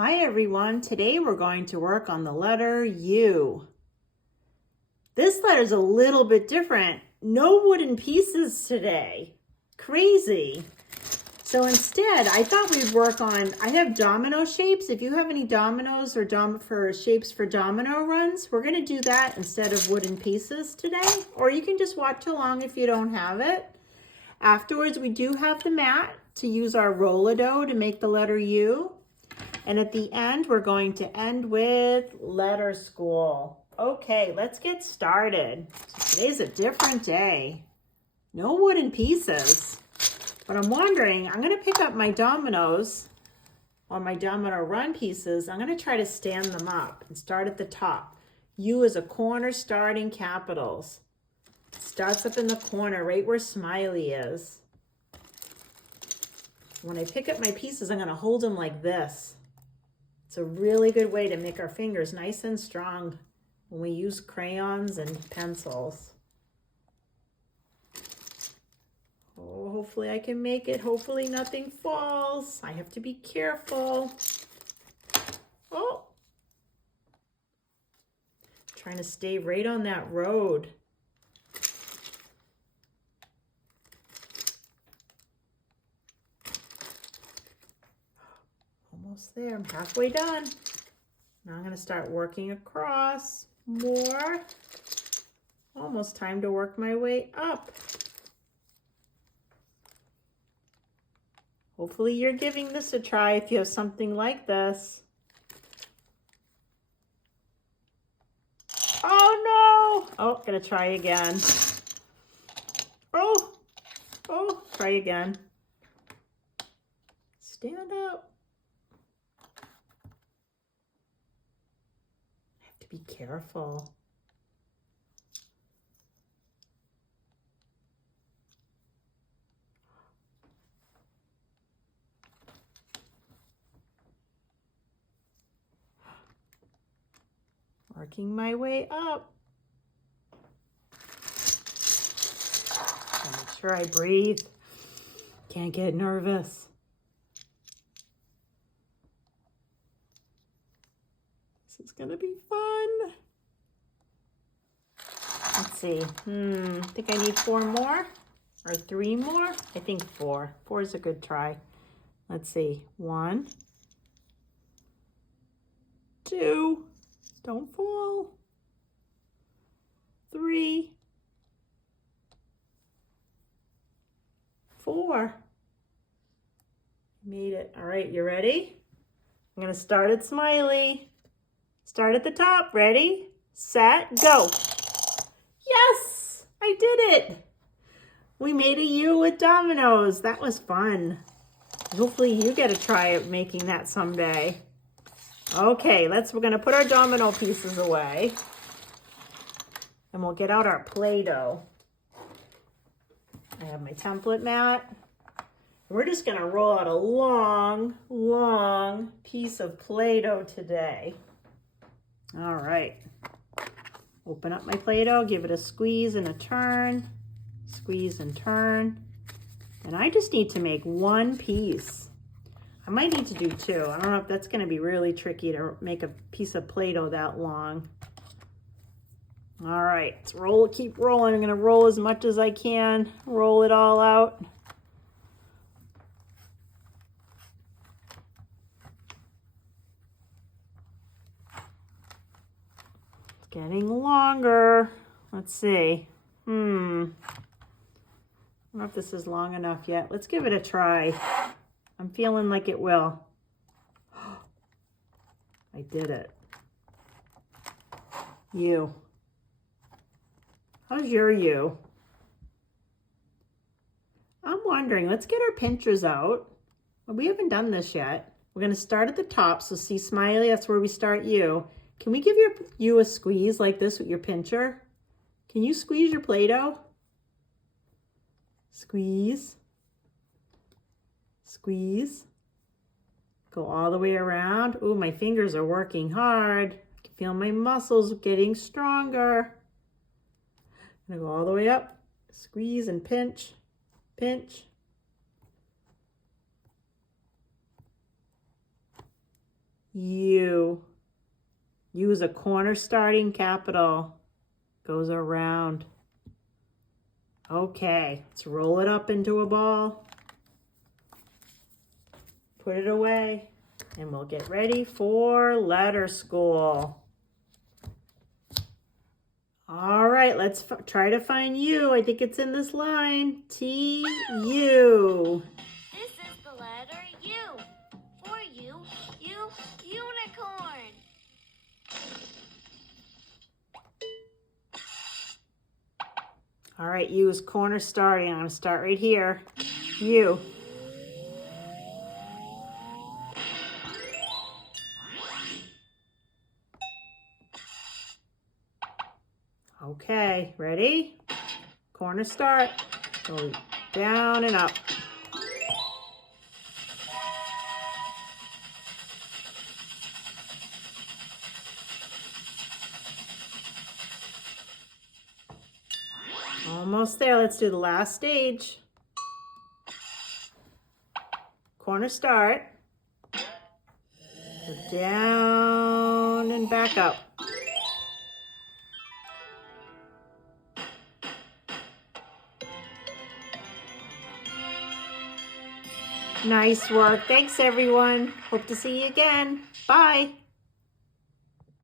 Hi everyone, today we're going to work on the letter U. This letter is a little bit different. No wooden pieces today. Crazy. So instead, I thought we'd work on, I have domino shapes. If you have any dominoes or shapes for domino runs, we're gonna do that instead of wooden pieces today. Or you can just watch along if you don't have it. Afterwards, we do have the mat to use our roll-a-dough to make the letter U. And at the end, we're going to end with letter school. Okay, let's get started. So today's a different day. No wooden pieces. But I'm wondering, I'm gonna pick up my dominoes or my domino run pieces. I'm gonna try to stand them up and start at the top. U is a corner starting capitals. Starts up in the corner right where Smiley is. When I pick up my pieces, I'm gonna hold them like this. It's a really good way to make our fingers nice and strong when we use crayons and pencils. Oh, hopefully I can make it. Hopefully nothing falls. I have to be careful. Oh, trying to stay right on that road. Almost there. I'm halfway done. Now I'm going to start working across more. Almost time to work my way up. Hopefully you're giving this a try if you have something like this. Oh no! Oh, gonna try again. Oh, try again. Stand up. Be careful. Working my way up. Make sure I breathe. Can't get nervous. This is gonna be fun. Let's see. I think I need 4 more or 3 more. I think 4. 4 is a good try. Let's see. 1, 2. Don't fall. 3, 4. Made it. All right, you ready? I'm gonna start at Smiley. Start at the top. Ready, set, go. Yes, I did it. We made a U with dominoes. That was fun. Hopefully you get a try at making that someday. Okay, we're gonna put our domino pieces away. And we'll get out our Play-Doh. I have my template mat. We're just gonna roll out a long, long piece of Play-Doh today. All right. Open up my Play-Doh, give it a squeeze and a turn. Squeeze and turn. And I just need to make 1 piece. I might need to do 2. I don't know if that's gonna be really tricky to make a piece of Play-Doh that long. All right, let's roll, keep rolling. I'm gonna roll as much as I can. Roll it all out. It's getting longer. Let's see. I don't know if this is long enough yet. Let's give it a try. I'm feeling like it will. I did it. U. How's your U? I'm wondering, let's get our pinchers out. Well, we haven't done this yet. We're gonna start at the top, so see Smiley, that's where we start U. Can we give your U a squeeze like this with your pincher? Can you squeeze your Play-Doh? Squeeze. Squeeze. Go all the way around. Ooh, my fingers are working hard. I can feel my muscles getting stronger. I'm gonna go all the way up. Squeeze and pinch. U. U is a corner starting capital. Goes around. Okay, let's roll it up into a ball. Put it away. And we'll get ready for letter school. All right, let's try to find U. I think it's in this line. T-U. This is the letter U. For you, unicorn. All right, U is corner starting. I'm going to start right here. U. Okay, ready? Corner start. Go down and up. Almost there. Let's do the last stage. Corner start. Go down and back up. Nice work. Thanks, everyone. Hope to see you again. Bye.